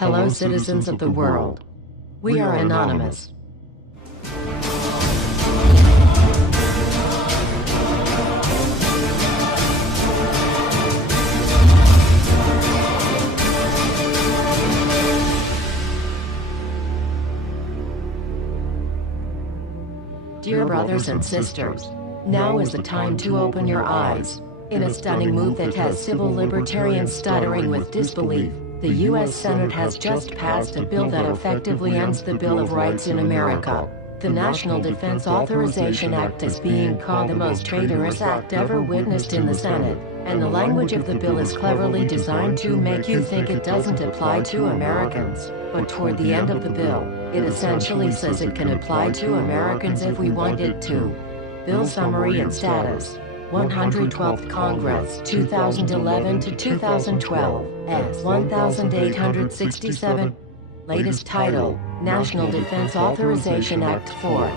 Hello, citizens of the world. We are anonymous. Dear brothers and sisters, now is the time to open your eyes. In a stunning move that has civil libertarians stuttering with disbelief, the U.S. Senate has just passed a bill that effectively ends the Bill of Rights in America. The National Defense Authorization Act is being called the most traitorous act ever witnessed in the Senate, and the language of the bill is cleverly designed to make you think it doesn't apply to Americans. But toward the end of the bill, it essentially says it can apply to Americans if we want it to. Bill summary and status. 112th Congress, 2011 to 2012, S. 1867. Latest title, National Defense Authorization Act 4.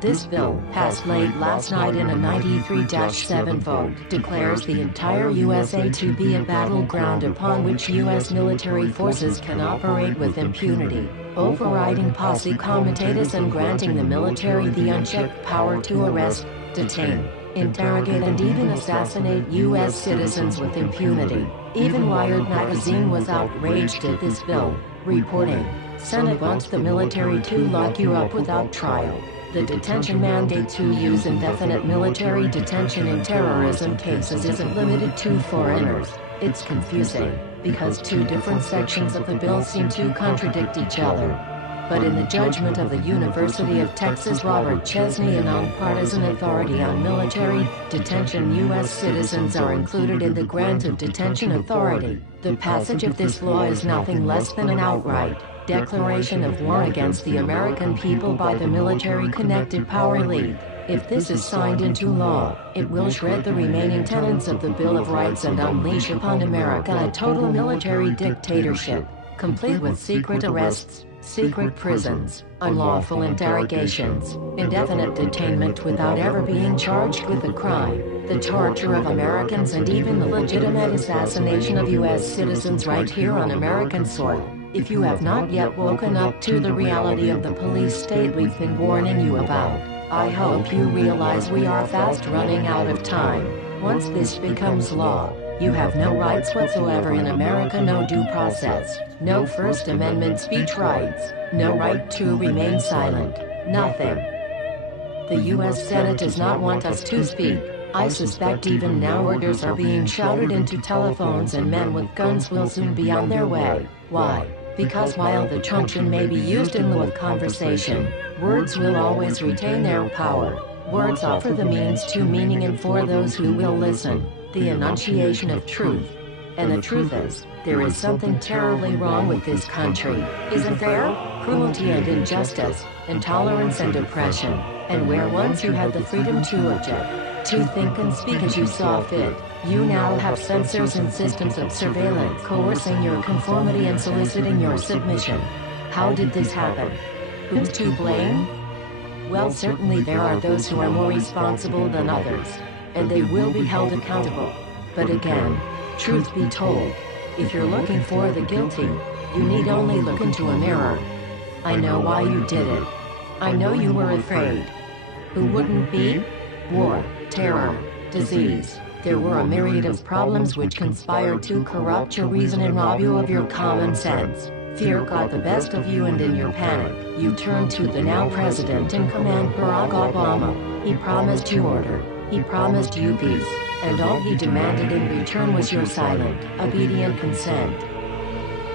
This bill, passed late last night in a 93-7 vote, declares the entire USA to be a battleground upon which U.S. military forces can operate with impunity, overriding posse comitatus and granting the military the unchecked power to arrest, detain, interrogate and even assassinate U.S. citizens with impunity. Even Wired magazine was outraged at this bill, reporting, "Senate wants the military to lock you up without trial. The detention mandate to use indefinite military detention in terrorism cases isn't limited to foreigners." It's confusing, because two different sections of the bill seem to contradict each other. But in the judgment of the University of Texas Robert Chesney, a nonpartisan authority on military detention, U.S. citizens are included in the grant of detention authority. The passage of this law is nothing less than an outright declaration of war against the American people by the military-connected power elite. If this is signed into law, it will shred the remaining tenets of the Bill of Rights and unleash upon America a total military dictatorship, complete with secret arrests, secret prisons, unlawful interrogations, indefinite detainment without ever being charged with a crime, the torture of Americans and even the legitimate assassination of U.S. citizens right here on American soil. If you have not yet woken up to the reality of the police state we've been warning you about, I hope you realize we are fast running out of time. Once this becomes law, you have no rights whatsoever in America, no due process, no First Amendment speech rights, no right to remain silent, nothing. The U.S. Senate does not want us to speak. I suspect even now orders are being shouted into telephones and men with guns will soon be on their way. Why? Because while the truncheon may be used in lieu of conversation, words will always retain their power. Words offer the means to meaning and for those who will listen, the enunciation of truth. And the truth is, there is something terribly wrong with this country, isn't there? Cruelty and injustice, intolerance and oppression, and where once you had the freedom to object, to think and speak as you saw fit, you now have censors and systems of surveillance coercing your conformity and soliciting your submission. How did this happen? Who's to blame? Well, certainly there are those who are more responsible than others, and they will be held accountable. But again, truth be told, if you're looking for the guilty, you need only look into a mirror. I know why you did it. I know you were afraid. Who wouldn't be? War, terror, disease. There were a myriad of problems which conspired to corrupt your reason and rob you of your common sense. Fear got the best of you, and in your panic, you turned to the now president in command, Barack Obama. He promised you order. He promised you peace. And all he demanded in return was your silent, obedient consent.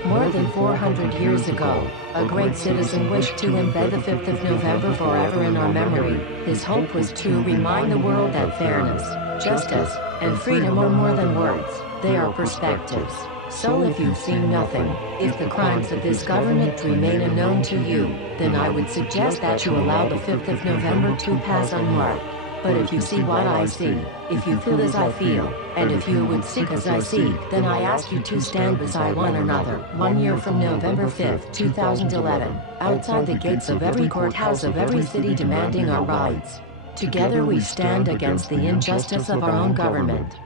More than 400 years ago, a great citizen wished to embed the 5th of November forever in our memory. His hope was to remind the world that fairness, justice, and freedom are more than words, they are perspectives. So if you've seen nothing, if the crimes of this government remain unknown to you, then I would suggest that you allow the 5th of November to pass unmarked. But if you see what I see, if you feel as I feel, and if you would seek as I seek, then I ask you to stand beside one another, 1 year from November 5th, 2011, outside the gates of every courthouse of every city demanding our rights. Together we stand against the injustice of our own government.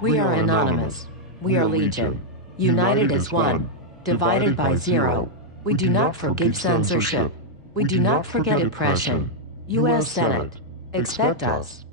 We are anonymous. We are legion. United as one. divided by 0. We do not forgive censorship. We do not forget oppression. U.S. Senate. Expect us.